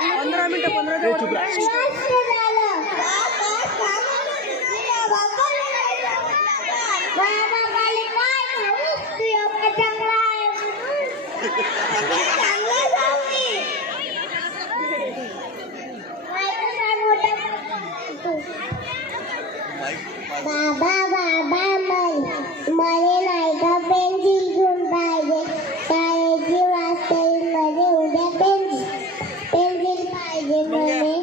15 मिनिटं 15 बाबा मला नाही का पेन्सिल घेऊन पाहिजे शाळेची वास्तवमध्ये उद्या पेन्सिल पाहिजे म्हणे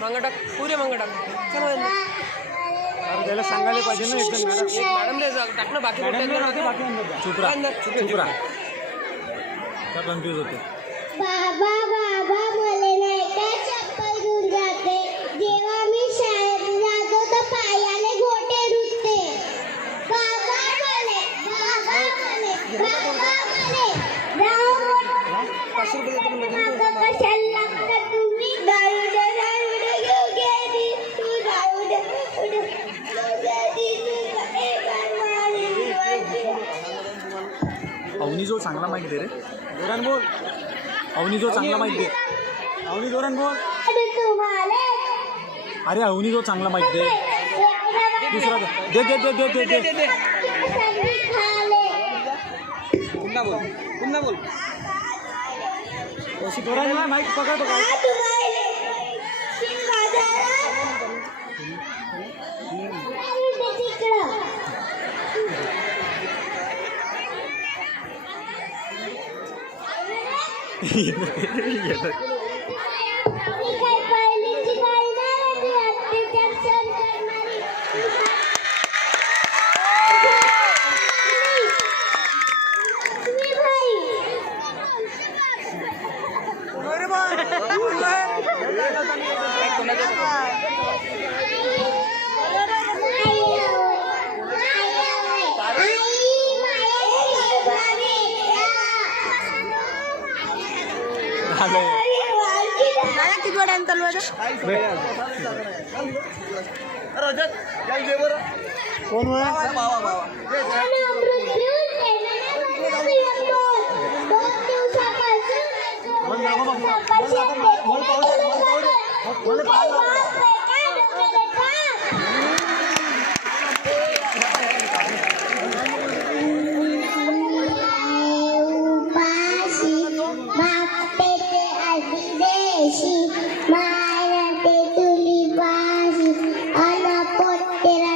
मागं टाक पुरे मागं टाक चला त्याला सांगायला पाहिजे ना एकदम मॅडम टाक ना बाकी चुप राहा कन्फ्यूज होते बाबा मला नाही का चप्पल घेऊन जाते जेव्हा मी शाळेत जातो तर पायाने गोटे रुतते बाबा म्हणे कशाला लागता तुम्ही दारुडे घेऊ गेली तू दारुडे अवनी जो चांगला माहिती दे रे जोरान बोल अवनी जो चांगला माहिती दे अवनी जोरान बोल अरे अवनी जो चांगला माहिती दे दुसरा दे दे दे दे दे दे पुन्हा बोल जोरान बोल माईक पकड किती वेळा चालू आहे कोण